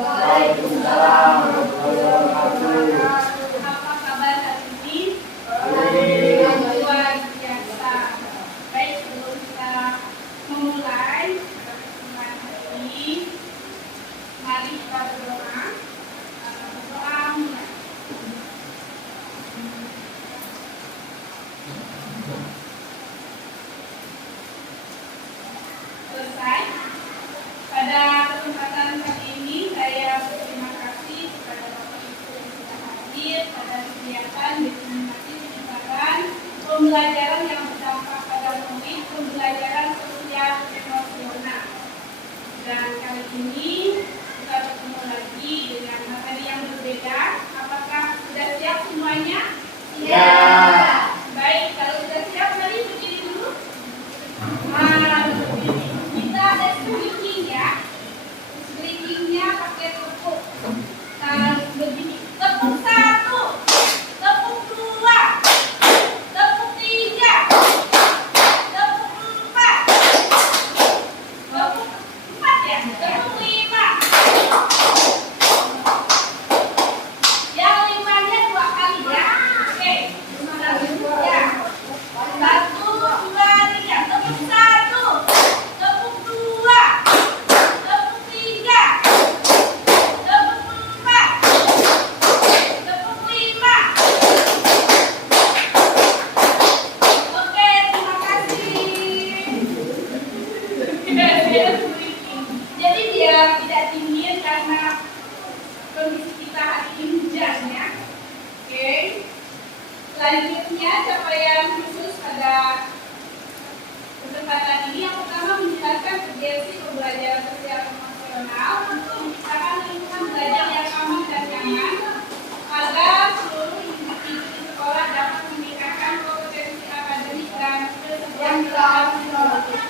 Waalaikumsalam warahmatullahi wabarakatuh. Apa kabar hari ini? Luar biasa. Baik, sebelum kita memulai pertemuan hari ini, mari kita berdoa. Berdoa mulai. Selesai. Pada kesempatan kali ini saya berterima kasih kepada Bapak Ibu yang sudah hadir pada kegiatan diseminasi penyebaran pembelajaran yang berdampak pada murid, pembelajaran sosial emosional. Dan kali ini kita bertemu lagi dengan materi yang berbeda. Apakah sudah siap semuanya? Ya. Baik, kalau sudah siap mari berdiri dulu. Mari berdiri. Kita ada speaking ya. Speakingnya pakai tepuk. Harus begini. Tepuk 1, tepuk 2, tepuk 3, tepuk 4, tepuk 4 ya, tepuk 5. Yang 5-nya 2 kali ya. Oke. Ya. 1, 2, 3. Tepuk 1, tepuk 2, tepuk 3, tepuk 4, tepuk 5. Oke, terima kasih. Jadi biar tidak dingin karena kondisi kita hari ini hujan ya. Oke. Selanjutnya capaian khusus pada kesempatan ini yang pertama menjelaskan urgensi pembelajaran sosial emosional untuk menciptakan lingkungan belajar yang aman dan nyaman agar seluruh individu di sekolah dapat meningkatkan kompetensi akademik dan kesejahteraan psikologis.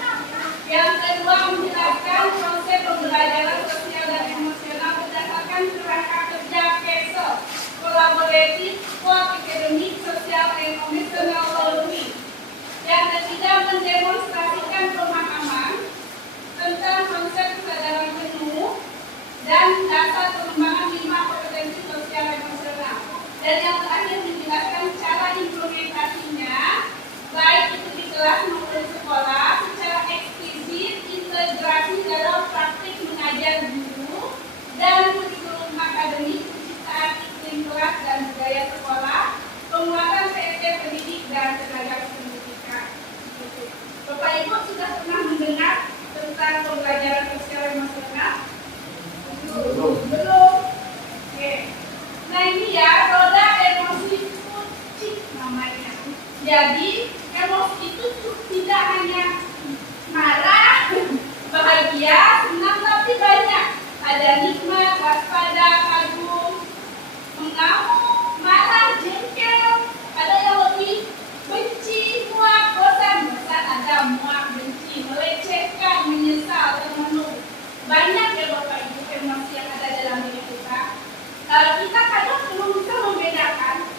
Yang kedua menjelaskan konsep pembelajaran sosial dan emosional berdasarkan kerangka kerja KESO, kolaboratif, co-akademik, sosial and emotional learning. Yang ketiga mendemonstrasikan pemahaman tentang konsep kesadaran penuh dan dasar pengembangan 5 kompetensi sosial emosional. Dan yang terakhir menjelaskan cara implementasinya baik itu di kelas maupun sekolah secara eksplisit, integrasi dalam praktik mengajar guru dan kurikulum akademik, penciptaan iklim kelas dan budaya sekolah, penguatan PSD pendidik dan tenaga pendidikan. Bapak Ibu sudah pernah mendengar tentang pembelajaran sosial emosional? Belum. Oke. Nah ini ya roda emosi kucing namanya. Jadi emosi itu tidak hanya marah, bahagia, senang, tapi banyak. Ada nikmat, waspada, kagum, mengamuk, marah, jengkel. Ada yang lebih benci, muak, bosan, ada muak, benci, melecehkan, menyesal, termenung. Banyak ya Bapak Ibu emosi yang ada dalam diri kita. Kita kadang belum bisa membedakan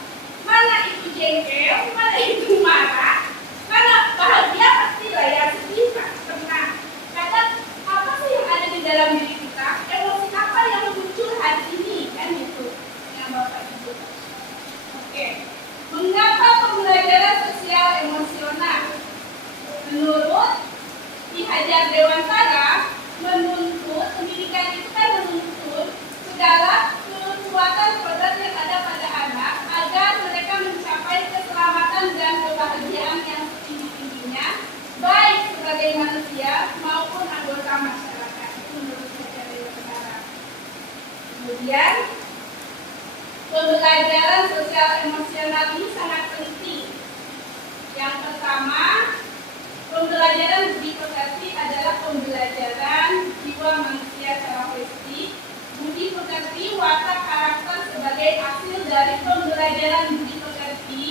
mana itu jengkel, mana itu marah, mana bahagia pastilah ya, sedih, senang. Kadang apa sih yang ada di dalam diri kita? Emosi apa yang muncul hari ini kan itu yang Bapak Ibu. Oke. Mengapa pembelajaran sosial emosional? Menurut Ki Hajar Dewantara, menuntut pendidikan itu kan menuntut segala kekuatan kodrat yang ada pada anak agar mereka mencapai keselamatan dan kebahagiaan yang setinggi-tingginya, baik sebagai manusia maupun anggota masyarakat. Itu menurut Ki Hajar Dewantara. Kemudian pembelajaran sosial emosional ini sangat penting. Yang pertama, pembelajaran budi pekerti adalah pembelajaran jiwa manusia secara holistik. Budi pekerti watak karakter sebagai hasil dari pembelajaran budi pekerti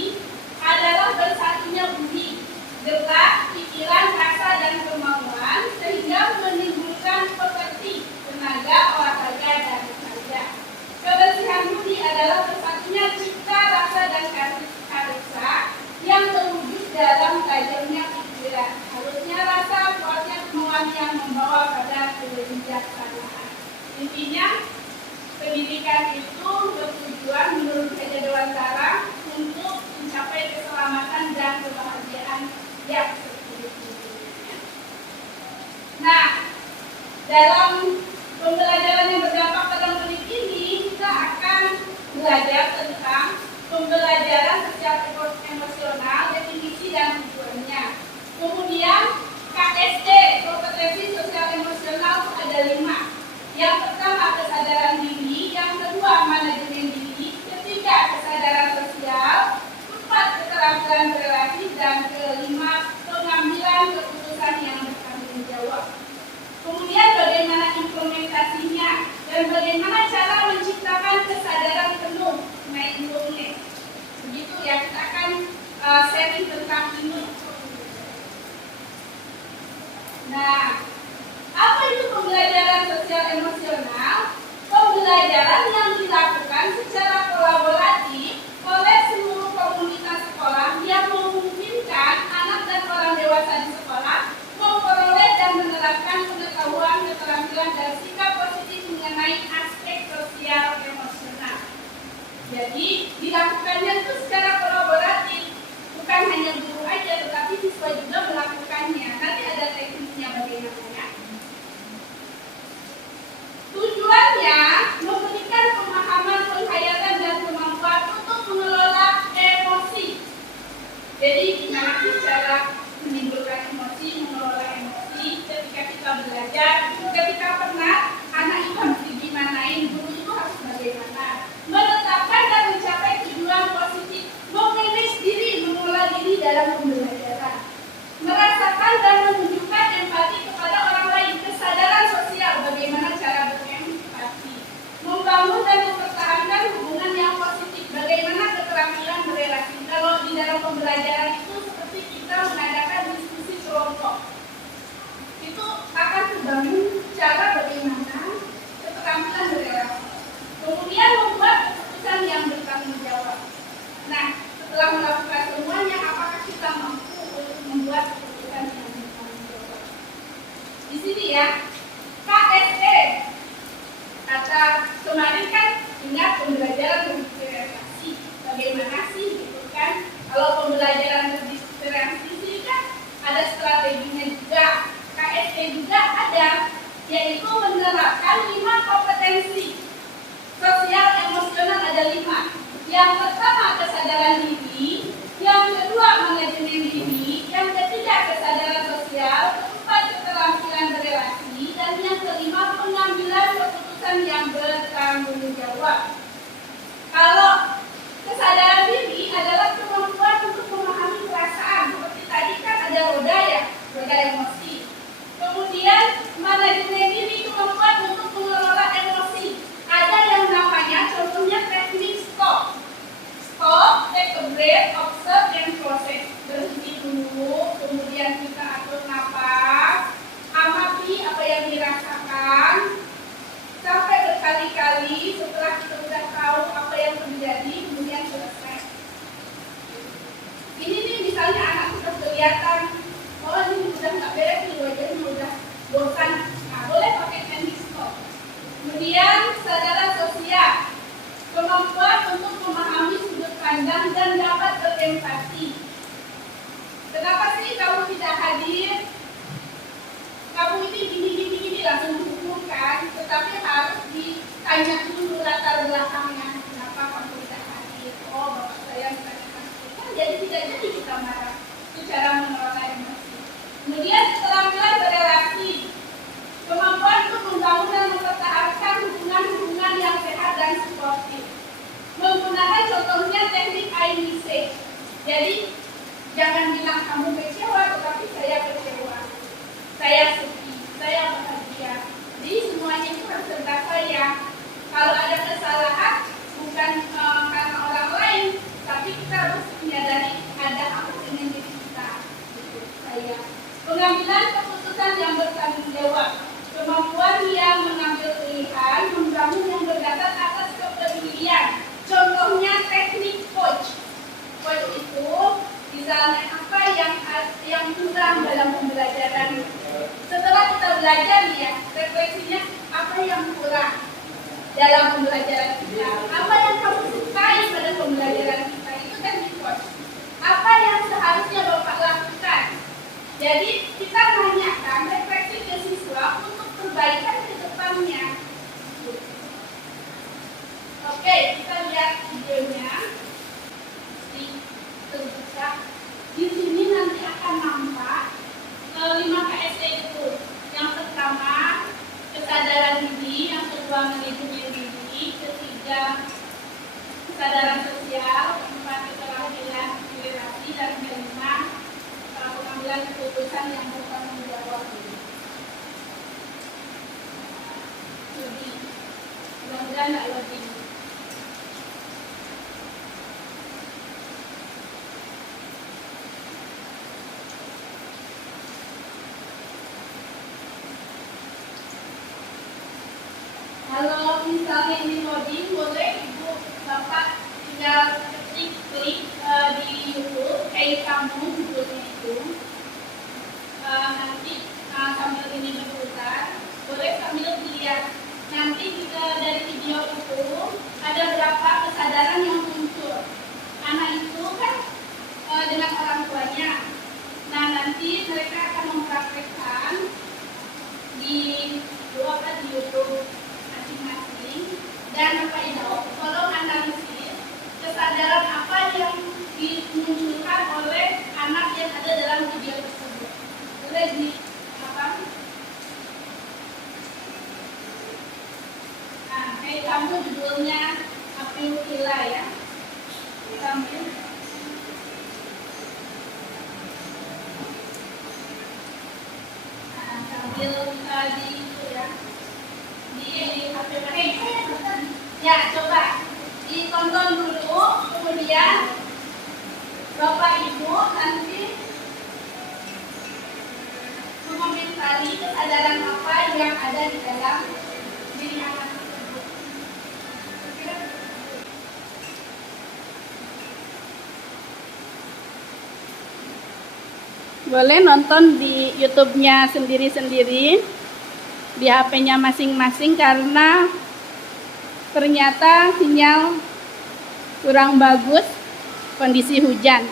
adalah bersatunya budi, gerak, pikiran, rasa, dan kemauan sehingga menimbulkan pekerti, tenaga, olahraga, dan kerja. Kebersihan budi adalah bersatunya cipta, rasa, dan karsa yang terwujud dalam tajamnya pikiran, halusnya rasa, kuatnya kemauan yang membawa pada kebijaksanaan. Intinya Pendidikan itu bertujuan menurut Raja Dewantara untuk mencapai keselamatan dan kebahagiaan yang sesungguhnya. Nah, dalam pembelajaran yang berdampak pada menit ini, kita akan belajar tentang pembelajaran sosial emosional, definisi dan tujuannya. Kemudian KSD, kompetensi sosial emosional itu ada 5. Yang pertama kesadaran diri, yang kedua manajemen diri, ketiga kesadaran sosial, 4 keterampilan berrelasi, dan kelima pengambilan keputusan yang bertanggung jawab. Kemudian bagaimana implementasinya dan bagaimana cara menciptakan kesadaran penuh mindfulness. Begitu ya, kita akan sharing tentang ini. Nah, apa itu pembelajaran sosial emosional? Pembelajaran yang dilakukan secara kolaboratif oleh seluruh komunitas sekolah yang memungkinkan anak dan orang dewasa di sekolah memperoleh dan menerapkan pengetahuan, keterampilan, dan sikap positif mengenai aspek sosial emosional. Jadi, dilakukannya itu secara kolaboratif, bukan hanya guru aja, tetapi siswa juga melakukannya. Nanti ada tekniknya bagaimana. Tujuannya memberikan pemahaman, penghayatan, dan kemampuan untuk mengelola emosi. Jadi gimana sih cara menimbulkan emosi, mengelola emosi ketika kita belajar, ketika pernah anak itu harus digimanain, guru itu harus bagaimana, menetapkan dan mencapai tujuan positif, memanage diri, mengelola diri dalam pembelajaran, merasakan dan menunjukkan empati kepada orang lain, kesadaran sosial, bagaimana cara berempati, membangun dan mempertahankan hubungan yang positif, bagaimana keterampilan berrelasi. Kalau di dalam pembelajaran itu seperti kita mengadakan diskusi kelompok, itu akan terbangun cara bagaimana keterampilan berrelasi. Kemudian membuat keputusan yang bertanggung jawab. Nah, setelah melakukan semuanya, apakah kita mampu untuk membuat keputusan yang bertanggung jawab? Di sini ya, KSD. Kata kemarin kan ingat pembelajaran berdiskresi. Bagaimana sih gitu kan? Kalau pembelajaran berdiskresi kan ada strateginya juga. KSD juga ada, yaitu menerapkan 5 kompetensi sosial emosional, ada 5. Yang pertama kesadaran diri, yang kedua manajemen diri, yang ketiga kesadaran sosial, keempat keterampilan berrelasi, dan yang kelima pengambilan keputusan yang bertanggung jawab. Kalau kesadaran diri adalah kemampuan untuk memahami perasaan, seperti tadi kan ada roda ya, roda emosi. Kemudian manajemen diri kemampuan untuk mengelola emosi. Ada yang namanya contohnya teknik stop. Stop, take a breath, observe, and process. Berhenti dulu, kemudian kita atur napas, amati apa yang dirasakan, sampai berkali-kali. Setelah kita sudah tahu apa yang terjadi, kemudian selesai. Ini nih misalnya anak sudah kelihatan, oh ini udah nggak beres nih, wajahnya udah bosan. Nah, boleh pakai teknik stop. Kemudian kesadaran sosial, kemampuan untuk memahami sudut pandang dan dapat berempati. Kenapa sih kamu tidak hadir? Kamu ini gini langsung dihukumkan, tetapi harus ditanya dulu latar belakangnya. Kenapa kamu tidak hadir? Oh, bapak saya menanyakan kan jadi tidak jadi kita marah. Itu cara mengelola emosi. Kemudian keterampilan berrelasi, kemampuan untuk membangun dan mempertahankan hubungan-hubungan yang sehat dan suportif. Menggunakan contohnya teknik I message. Jadi jangan bilang kamu kecewa, tetapi saya kecewa, saya sedih, saya bahagia. Jadi semuanya itu harus tentang saya. Kalau ada kesalahan bukan karena orang lain, tapi kita harus menyadari ada apa dengan diri kita. Gitu, saya. Pengambilan keputusan yang bertanggung jawab, kemampuan yang mengambil pilihan, membangun yang berdasar atas kepedulian. Contohnya teknik coach. Coach itu misalnya apa yang kurang dalam pembelajaran. Setelah kita belajar nih ya, refleksinya apa yang kurang. dalam pembelajaran kita. Apa yang kamu sukai pada pembelajaran kita itu kan record. Apa yang seharusnya Bapak lakukan? Jadi kita tanyakan refleksi ke siswa untuk perbaikan ke depannya. Oke, kita lihat videonya. Terbuka. Di sini nanti akan nampak 5 KSE itu. Yang pertama, kesadaran diri. Yang kedua, melindungi diri. Ketiga, kesadaran sosial. Keempat, keterampilan literasi. Dan kelima, pengambilan keputusan yang bertanggung jawab. Lebih, mudah-mudahan tidak lebih. Kalau misalnya ini loading, boleh Ibu Bapak tinggal klik di YouTube, kayak kamu judulnya itu. Nanti sambil ini berputar, boleh sambil dilihat. Nanti dari video itu ada berapa kesadaran yang muncul. Anak itu kan dengan orang tuanya. Nah nanti mereka akan mempraktekkan di YouTube masing-masing, dan Bapak Ibu tolong analisis kesadaran apa yang dimunculkan oleh anak yang ada dalam video tersebut. Boleh di apa? Nah, kayak kamu judulnya Apilukila ya. Sambil di itu ya. Di ya, coba ditonton dulu, kemudian Bapak Ibu nanti mengomentari kesadaran apa yang ada di dalam diri anak tersebut. Boleh nonton di YouTube-nya sendiri-sendiri, di HP-nya masing-masing, karena ternyata sinyal kurang bagus kondisi hujan.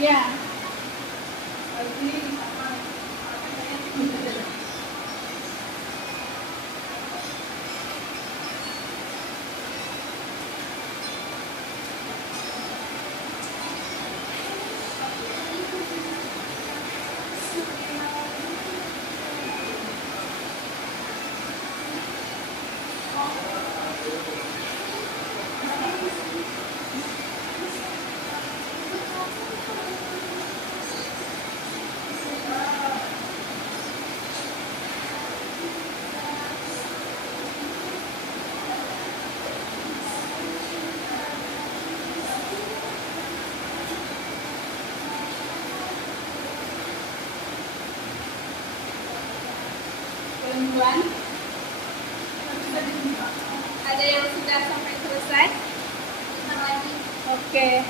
Ya. Perempuan, ada yang sudah sampai selesai? Oke.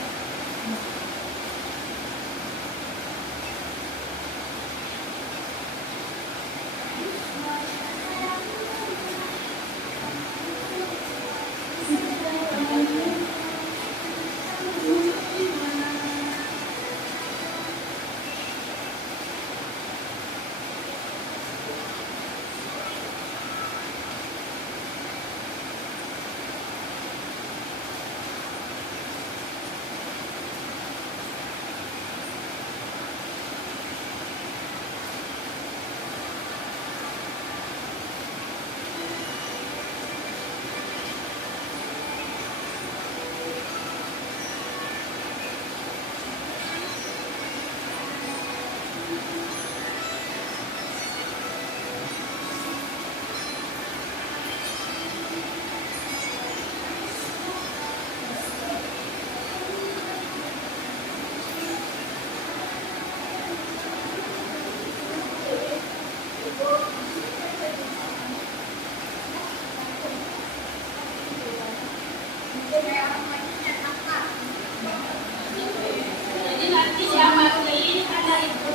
Jadi nanti diamati anak itu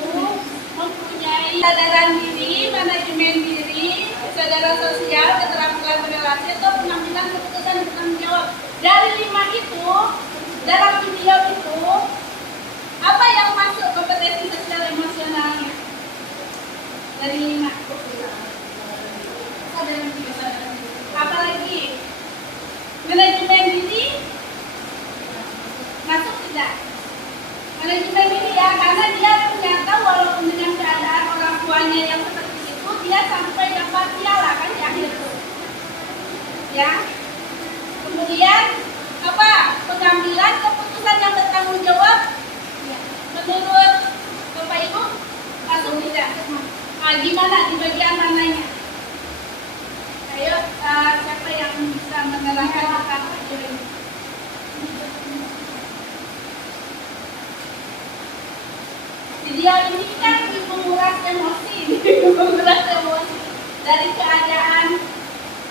mempunyai kesadaran diri, manajemen diri, kesadaran sosial, keterampilan berrelasi, atau pengambilan keputusan dan bertanggung jawab. Dari 5 itu, dalam video itu, apa yang masuk kompetensi sosial emosionalnya? Dari 5. Apalagi manajemen diri masuk tidak? Manajemen diri ya, karena dia ternyata walaupun dengan keadaan orang tuanya yang seperti itu, dia sampai dapat piala kan di akhir itu. Ya. Kemudian apa? Pengambilan keputusan yang bertanggung jawab. Menurut Bapak Ibu masuk tidak? Nah, gimana di bagian mananya? Ayo, siapa yang bisa menerangkan tentang video ini? Video ini kan menguras emosi, menguras emosi dari keadaan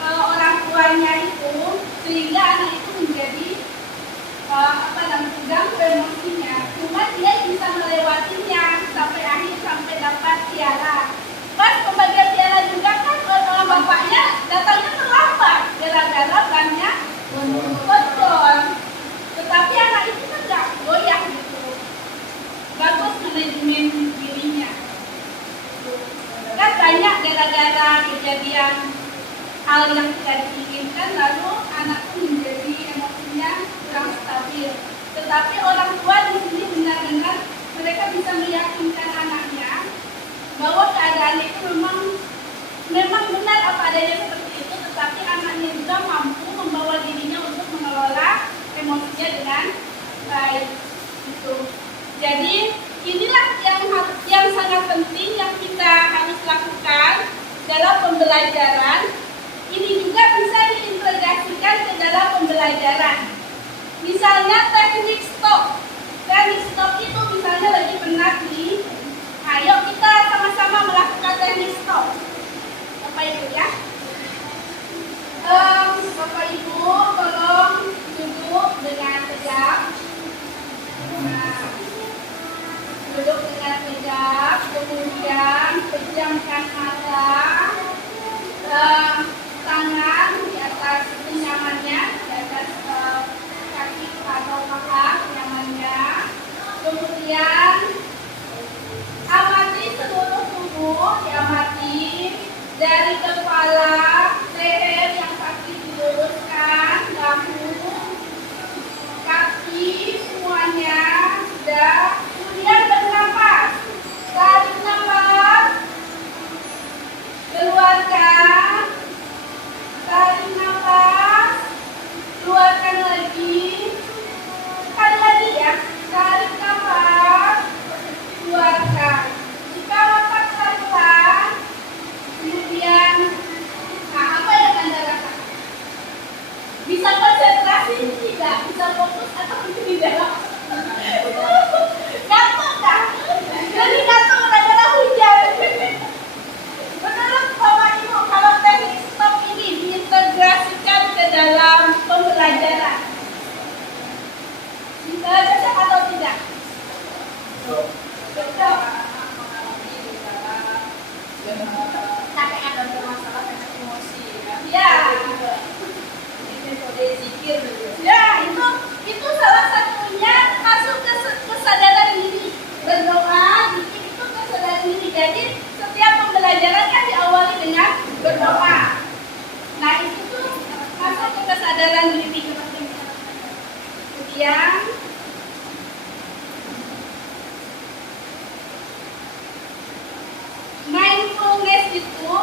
orang tuanya itu, sehingga anak itu menjadi terganggu emosinya. Cuma dia bisa melewatinya sampai akhir, sampai dapat piala. Pas pembagian piala juga kan bapaknya datangnya terlambat gara-gara bannya bocor. Tetapi anak itu kan nggak goyah gitu. Bagus manajemen dirinya. Kan banyak gara-gara kejadian hal yang tidak diinginkan, lalu anak itu menjadi emosinya kurang stabil. Tetapi orang tua di sini benar-benar mereka bisa meyakinkan anaknya bahwa keadaan itu memang benar apa adanya seperti itu, tetapi anaknya juga mampu membawa dirinya untuk mengelola emosinya dengan baik. Gitu. Jadi inilah yang sangat penting yang kita harus lakukan dalam pembelajaran. Ini juga bisa diintegrasikan ke dalam pembelajaran. Misalnya teknik stop. Teknik stop itu misalnya lagi penat nih. Ayo kita sama-sama melakukan teknik stop. Bapak Ibu ya. Bapak Ibu tolong duduk dengan tegak. Nah, duduk dengan tegak, kemudian pejamkan mata, tangan di atas kenyamannya, di atas kaki atau paha kenyamannya. Kemudian amati seluruh tubuh, diamati dari kepala, leher yang pasti diluruskan, bahu, kaki, semuanya sudah. Kemudian bernapas, tarik nafas, keluarkan, kesadaran diri. Kemudian mindfulness itu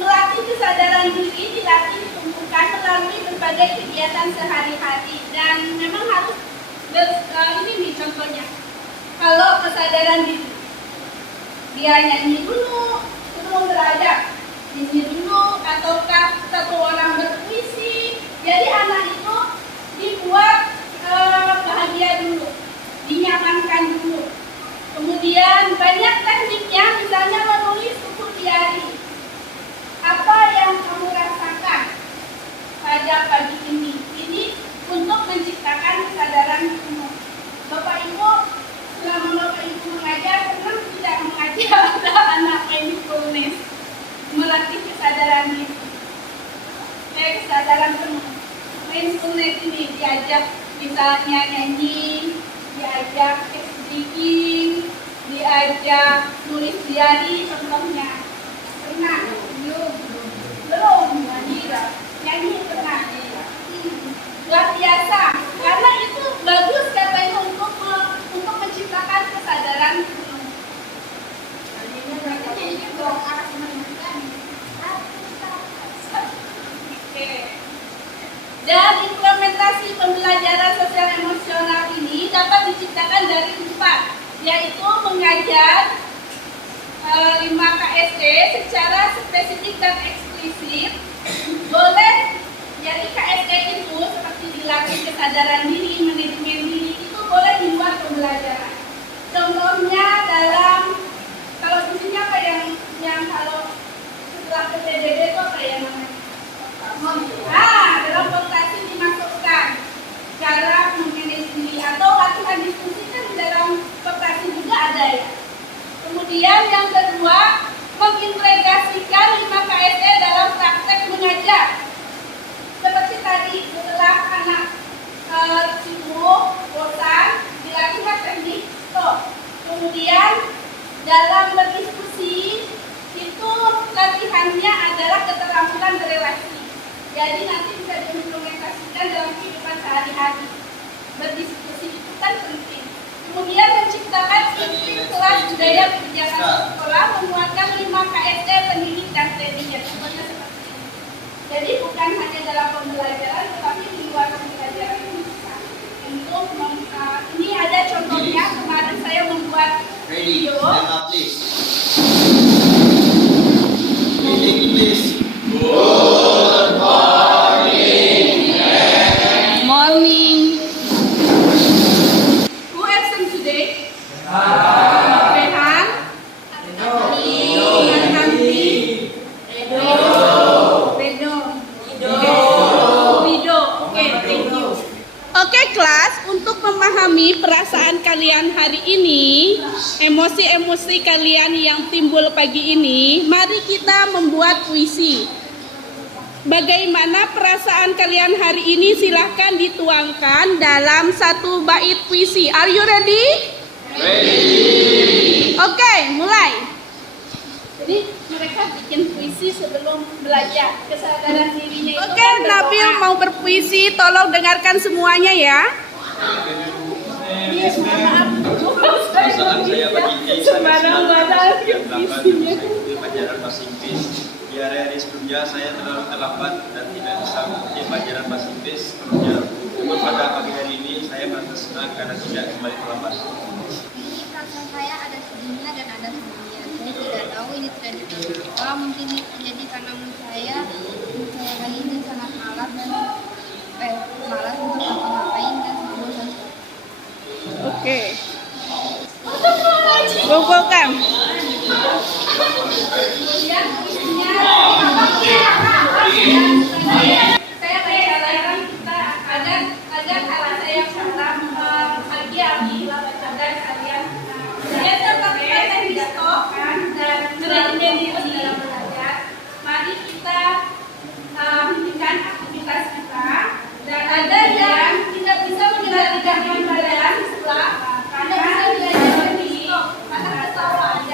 melatih kesadaran diri, dilatih ditumbuhkan melalui berbagai kegiatan sehari-hari, dan memang harus ini nih contohnya. Kalau kesadaran diri, dia nyanyi dulu sebelum beradab, nyanyi dulu, ataukah satu orang berpuisi. Jadi anak itu dibuat bahagia dulu, dinyamankan dulu. Kemudian banyak tekniknya, misalnya menulis buku diari. Apa yang kamu rasakan pada pagi ini? Ini untuk menciptakan kesadaran penuh. Bapak Ibu, selama Bapak Ibu mengajar, pernah tidak mengajar anak mindfulness, melatih kesadaran diri, kesadaran penuh. Mindfulness ini diajak misalnya nyanyi, diajak speaking, diajak nulis diari contohnya. Pernah? Belum nyanyi pernah. Luar biasa, karena itu bagus katanya untuk menciptakan kesadaran penuh. Dan implementasi pembelajaran sosial emosional ini dapat diciptakan dari 4, yaitu mengajar 5 KSD secara spesifik dan eksplisit. Boleh, jadi KSD itu seperti dilatih kesadaran diri, manajemen diri, itu boleh di luar pembelajaran. Contohnya dalam, kalau di sini apa yang kalau setelah PPDB itu apa ya namanya? Dalam portasi dimasukkan cara memanage diri, atau latihan diskusi kan dalam portasi juga ada ya. Kemudian yang kedua, mengintegrasikan 5 KSD dalam praktek mengajar. Seperti tadi, setelah anak sibuk, bosan, dilatih teknik stop. Kemudian dalam berdiskusi itu latihannya adalah keterampilan berrelasi. Jadi nanti bisa diimplementasikan dalam kehidupan sehari-hari. Berdiskusi itu kan penting. Kemudian menciptakan sistem kelas budaya kebijakan sekolah, memuatkan 5 KSD pendidik dan training. Contohnya seperti ini. Jadi bukan hanya dalam pembelajaran, tetapi di luar pembelajaran bisa. Untuk ini ada contohnya, kemarin saya membuat video. Morning. Who absent today? Rehan? Nanti? Wido. Oke, thank you. Oke kelas, untuk memahami perasaan kalian hari ini, emosi-emosi kalian yang timbul pagi ini, mari kita membuat puisi. Bagaimana perasaan kalian hari ini? Silahkan dituangkan dalam satu bait puisi. Are you ready? Ready. Oke, mulai. Jadi mereka bikin puisi sebelum belajar kesadaran dirinya. Oke, Nabil mau berpuisi, tolong dengarkan semuanya ya. Iya, maaf. Saat saya begini, saya puisinya. Pelajaran bahasa Inggris. Di hari-hari sebelumnya saya terlalu terlambat dan tidak bisa mengikuti pelajaran bahasa Inggris sebelumnya. Namun pada pagi hari ini saya merasa senang karena tidak kembali terlambat. Ini perasaan saya ada sedihnya dan ada senangnya. Saya tidak tahu ini terjadi kenapa. Mungkin ini terjadi karena menurut saya kali ini sangat malas dan malas untuk ngapa-ngapain dan bosan. Oke. Go Kang. Saya bacakan kita agar hati saya salam pagi agar kalian saya tetap di stop kan dan manajemen dalam belajar. Mari kita hentikan aktivitas kita dan ada yang tidak bisa mengendalikan badan setelah tidak bisa belajar lagi karena ketawa aja.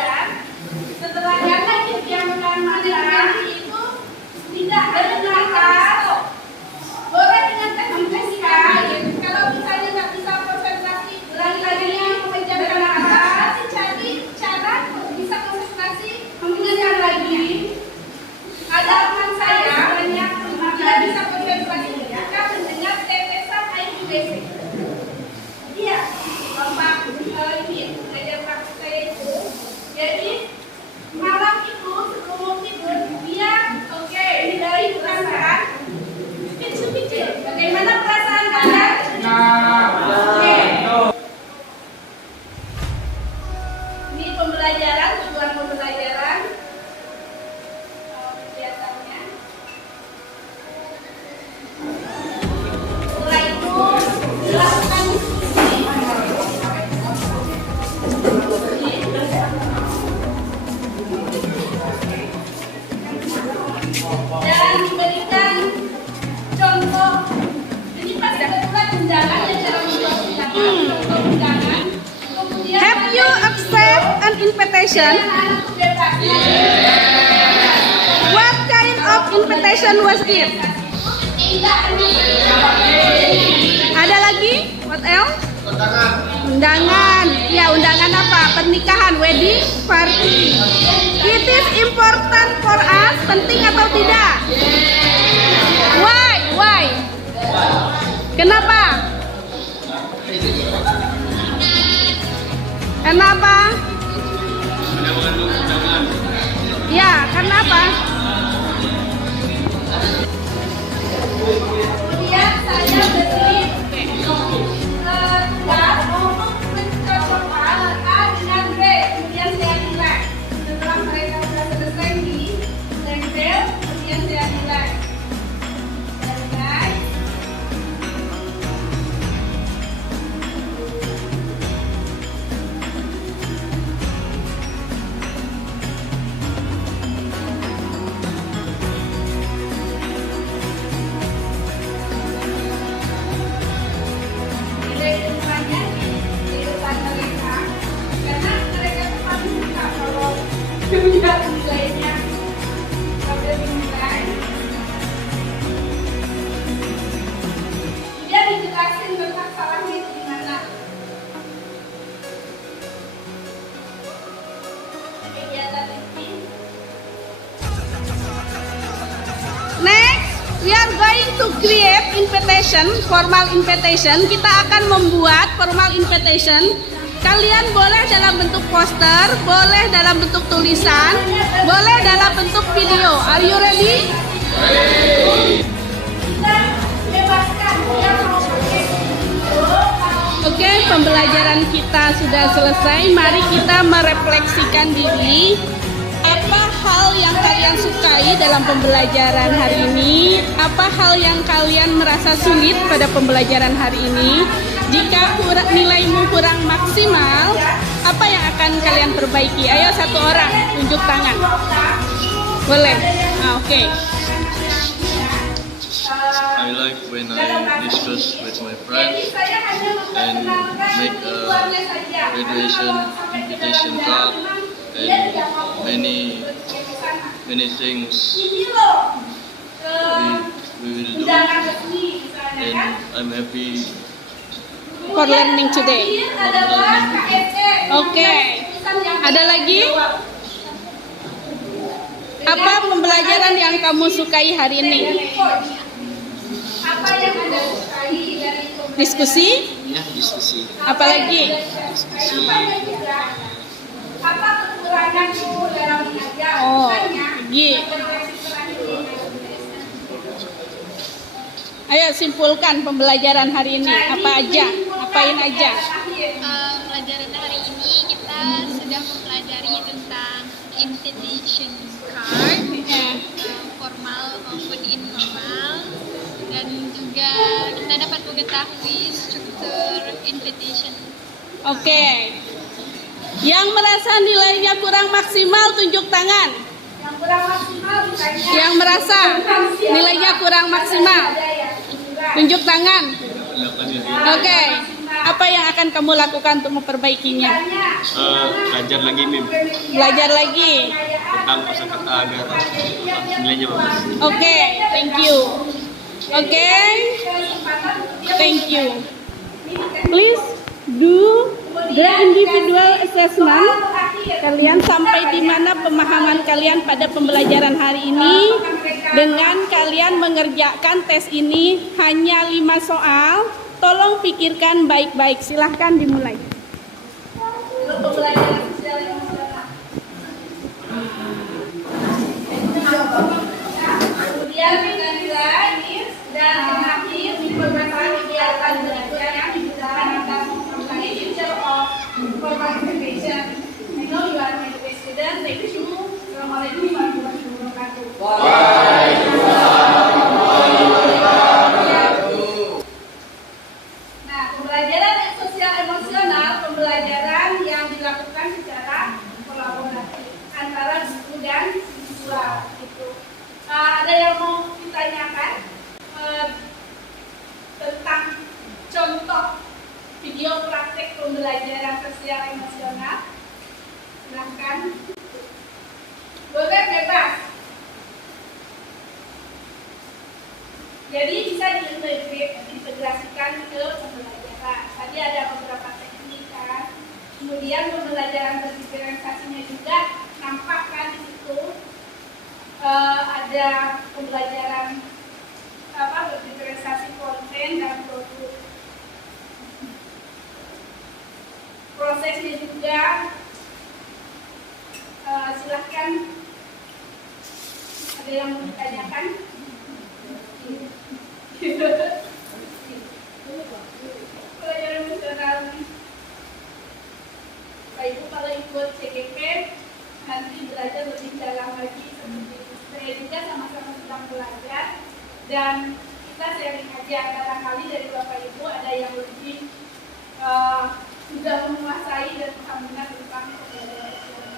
invitation? What kind of invitation was it? Ada lagi? What else? Undangan. Ya, undangan apa? Pernikahan, wedding party. It is important for us. Penting atau tidak? Why? Kenapa? Kenapa? Ya, karena apa? Kemudian saya beri tugas untuk mencocokan A dengan B. Kemudian saya nilai. Setelah mereka sudah selesai di stempel, kemudian saya nilai. Next, we are going to create invitation, formal invitation. Kita akan membuat formal invitation. Kalian boleh dalam bentuk poster, boleh dalam bentuk tulisan, boleh dalam bentuk video. Are you ready? Oke, pembelajaran kita sudah selesai. Mari kita merefleksikan diri. Apa hal yang kalian sukai dalam pembelajaran hari ini? Apa hal yang kalian merasa sulit pada pembelajaran hari ini? Jika nilaimu kurang maksimal, apa yang akan kalian perbaiki? Ayo satu orang tunjuk tangan. Boleh? Oke. I like when I discuss with my friends and make a graduation invitation card and many things we will do, and I'm happy For learning today. Oke. Ada lagi? Apa pembelajaran yang kamu sukai hari ini? Apa yang Anda sukai dari Diskusi? ya diskusi. Apa lagi? apa kekuranganmu dalam mengajar? Oh, Misalnya, lagi. Ayo simpulkan pembelajaran hari ini. Apa aja? Apain aja? Pelajaran hari ini kita sudah mempelajari tentang invitation card, formal maupun informal, dan juga kita dapat mengetahui struktur invitation. Oke. Yang merasa nilainya kurang maksimal tunjuk tangan. Yang kurang maksimal misalnya. Yang merasa nilainya kurang maksimal tunjuk tangan. Oke. Apa yang akan kamu lakukan untuk memperbaikinya? Belajar lagi, Mim, Belajar lagi. tentang kosakata agar nilainya bagus. Oke, thank you. Oke, thank you. Please do the individual assessment. Kalian sampai di mana pemahaman kalian pada pembelajaran hari ini? Dengan kalian mengerjakan tes ini hanya 5 soal. Tolong pikirkan baik-baik. Silahkan dimulai. Pembelajaran sosial emosional. Kemudian kita nilai dan terakhir informasi kegiatan belajar yang digunakan dalam memperoleh future of formal education. I know you are my student. Thank you. Assalamualaikum warahmatullahi wabarakatuh. Nah, pembelajaran sosial emosional, pembelajaran yang dilakukan secara kolaboratif antara guru dan siswa. Gitu. Ada yang mau kita Jadi bisa diintegrasikan ke pembelajaran. Tadi ada beberapa teknik kan. Kemudian pembelajaran berdifferensiasinya juga nampak kan di situ. Ada pembelajaran berdifferensiasi konten dan produk. Prosesnya juga silahkan ada yang mau ditanyakan. Pelajaran nasional Bapak Ibu kalau ikut CGP nanti belajar lebih dalam lagi seperti itu. Saya juga sama-sama sedang belajar dan kita sharing aja barangkali dari Bapak Ibu ada yang lebih sudah menguasai dan paham benar tentang pembelajaran nasional.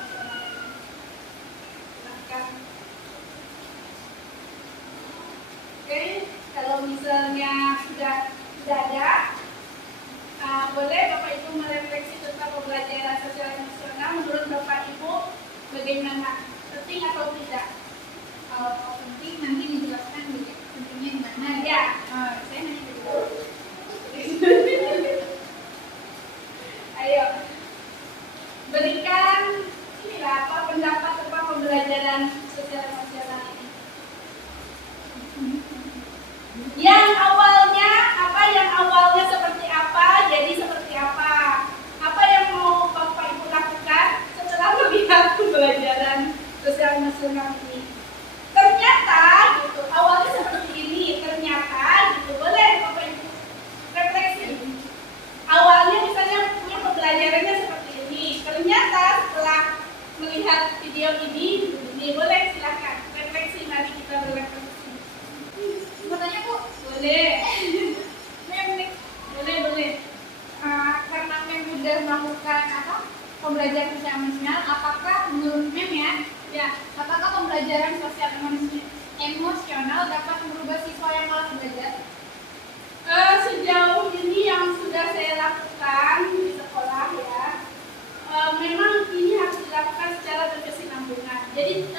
Silahkan. Oke, kalau misalnya sudah ada, boleh Bapak Ibu merefleksi tentang pembelajaran sosial nasional. Menurut Bapak Ibu, bagaimana? Penting atau tidak? Kalau penting nanti dijelaskan dulu pentingnya di mana. Ya, saya nanya dulu. Ayo, berikan inilah pendapat tentang pembelajaran sosial nasional ini. Yang awalnya seperti apa, jadi seperti apa? Apa yang mau Bapak Ibu lakukan setelah melihat pembelajaran sosial nasional ini? Ternyata gitu, awalnya seperti ini, ternyata gitu, boleh Bapak Ibu refleksi. Awalnya misalnya punya pembelajarannya seperti ini, ternyata setelah melihat video ini boleh silakan refleksi, mari kita berefleksi. Mau tanya Bu? Boleh. Boleh. Karena Mem udah melakukan pembelajaran sosial emosional, apakah menurut Mem apakah pembelajaran sosial emosional dapat merubah siswa yang malas belajar? Sejauh ini yang sudah saya lakukan di sekolah ya, memang ini harus dilakukan secara berkesinambungan. Jadi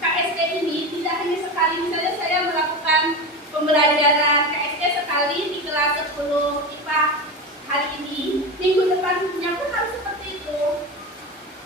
KSD ini tidak hanya sekali, misalnya saya melakukan pembelajaran KSD sekali di kelas 10 IPA hari ini, minggu depannya pun harus seperti itu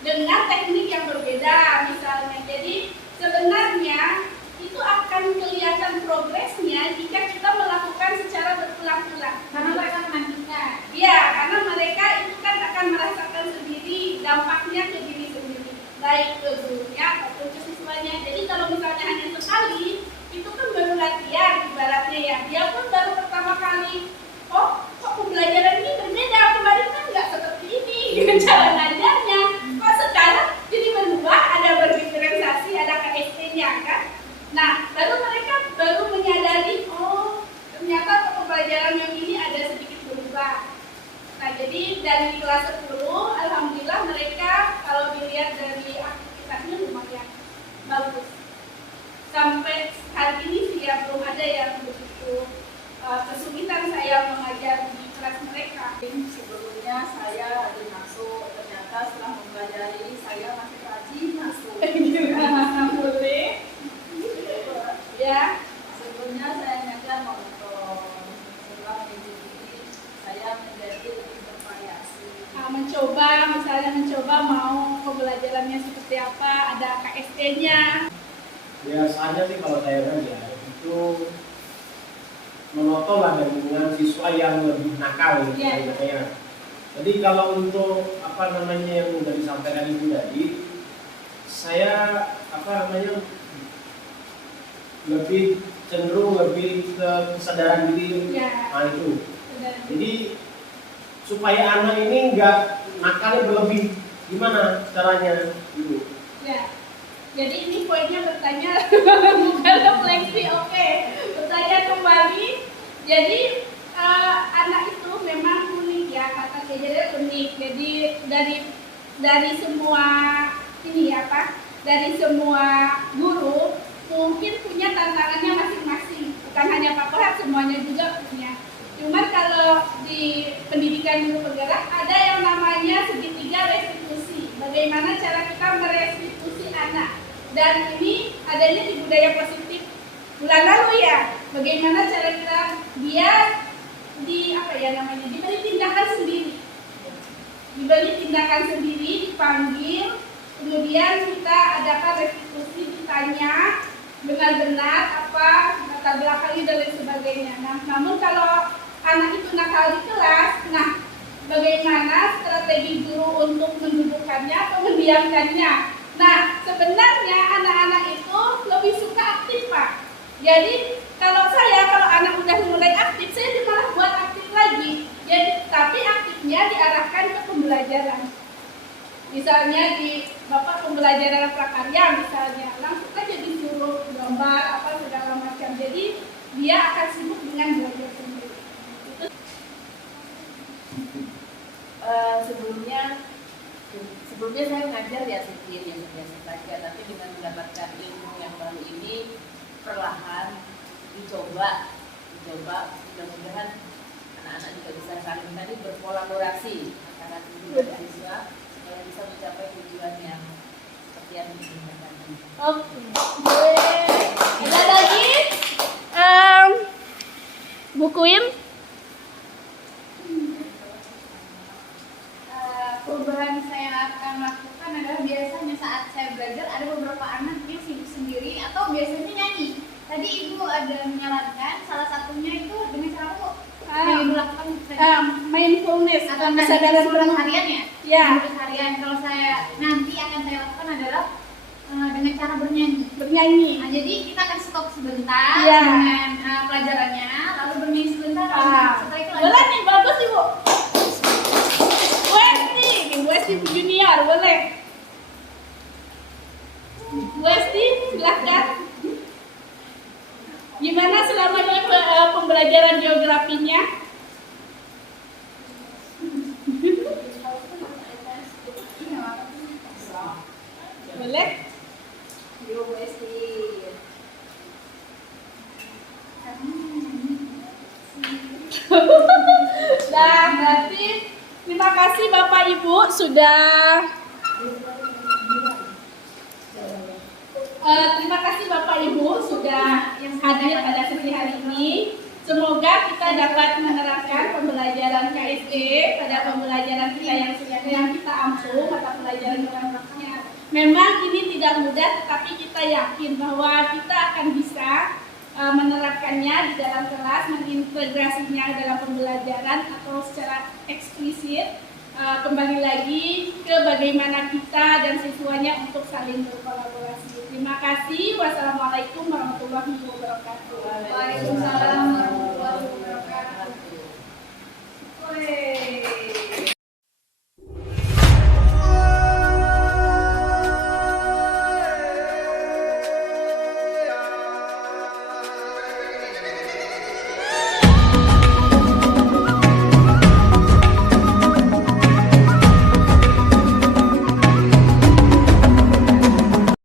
dengan teknik yang berbeda misalnya. Jadi sebenarnya itu akan kelihatan progresnya jika kita melakukan secara berulang-ulang. Karena mereka menantikan. Iya, karena mereka itu kan akan merasakan sendiri dampaknya ke diri sendiri, baik ke gurunya ataupun ke siswanya. Jadi kalau misalnya hanya sekali, itu kan baru latihan ibaratnya ya. Dia pun baru pertama kali, kok pembelajaran ini berbeda, kemarin kan nggak seperti ini cara ngajarnya. Kok sekarang jadi berubah, ada berdiferensiasi, ada KST-nya kan. Nah, lalu mereka baru menyadari, oh ternyata pembelajaran yang ini ada sedikit berubah. Nah, jadi dari kelas 10, alhamdulillah mereka kalau dilihat dari aktivitasnya lumayan bagus. Sampai hari ini sih ya belum ada yang begitu kesulitan saya mengajar di kelas mereka. Sebelumnya saya rajin masuk, ternyata setelah mempelajari saya masih rajin masuk. Boleh. Ya. Sebelumnya saya hanya menonton, setelah mengikuti saya menjadi lebih bervariasi. Mencoba mau pembelajarannya seperti apa, ada KST-nya. Biasanya sih kalau saya belajar itu menonton lah dengan siswa yang lebih nakal gitu ya. Jadi kalau untuk yang sudah disampaikan Ibu tadi, saya lebih cenderung lebih ke kesadaran diri. Nah itu. Jadi supaya anak ini nggak nakalnya berlebih, gimana caranya Ibu? Ya. Jadi ini poinnya bertanya bukan refleksi, oke. Bertanya kembali. Jadi anak itu memang unik ya, kata kejarnya unik. Jadi dari semua dari semua guru mungkin punya tantangannya masing-masing. Bukan hanya Pak Pohat, semuanya juga punya. Cuman kalau di pendidikan guru penggerak ada yang namanya segitiga restitusi. Bagaimana cara kita merestitusi anak? Dan ini adanya di budaya positif bulan lalu ya. bagaimana cara kita dia diberi tindakan sendiri, dipanggil, kemudian kita adakan restitusi, ditanya benar-benar apa latar belakangnya dan lain sebagainya. Nah, namun kalau anak itu nakal di kelas, nah bagaimana strategi guru untuk mendudukkannya atau mendiamkannya? Nah, sebenarnya anak-anak itu lebih suka aktif, Pak. Jadi kalau anak udah mulai aktif, saya malah buat aktif lagi. Jadi, tapi aktifnya diarahkan ke pembelajaran. Misalnya di Bapak pembelajaran prakarya misalnya, langsung aja disuruh gambar apa segala macam. Jadi dia akan sibuk dengan belajar sendiri. Sebelumnya saya ngajar ya biasa saja, tapi dengan mendapatkan ilmu yang baru ini perlahan dicoba mudah-mudahan anak-anak juga bisa saling tadi berkolaborasi antara guru dan siswa supaya bisa mencapai tujuan yang seperti yang diinginkan tadi. Oke. Ada lagi? Bu Queen? Perubahan saya akan lakukan adalah biasanya saat saya belajar ada beberapa anak yang sibuk sendiri atau biasanya nyanyi. Tadi Ibu ada menyarankan salah satunya itu dengan cara apa, Bu? Melakukan Mindfulness atau kesadaran surat penuh. harian ya? Ya. Surat harian. Kalau saya nanti akan saya lakukan adalah dengan cara bernyanyi. Nah, jadi kita akan stop sebentar Ya. dengan pelajarannya, lalu bernyanyi sebentar. Setelah itu Boleh nih, bagus Ibu. Westi Junior, boleh. Westi, silahkan. Gimana selama ini pembelajaran geografinya? Boleh? Yuk Westi. Nah, berarti terima kasih Bapak Ibu sudah hadir pada sesi hari ini. Semoga kita dapat menerapkan pembelajaran KSD pada pembelajaran kita yang kita ampuh, mata pelajaran berikutnya. Memang ini tidak mudah, tetapi kita yakin bahwa kita akan bisa menerapkannya di dalam kelas, mengintegrasinya dalam pembelajaran atau secara eksplisit. Kembali lagi ke bagaimana kita dan siswanya untuk saling berkolaborasi. Terima kasih. Wassalamualaikum warahmatullahi wabarakatuh.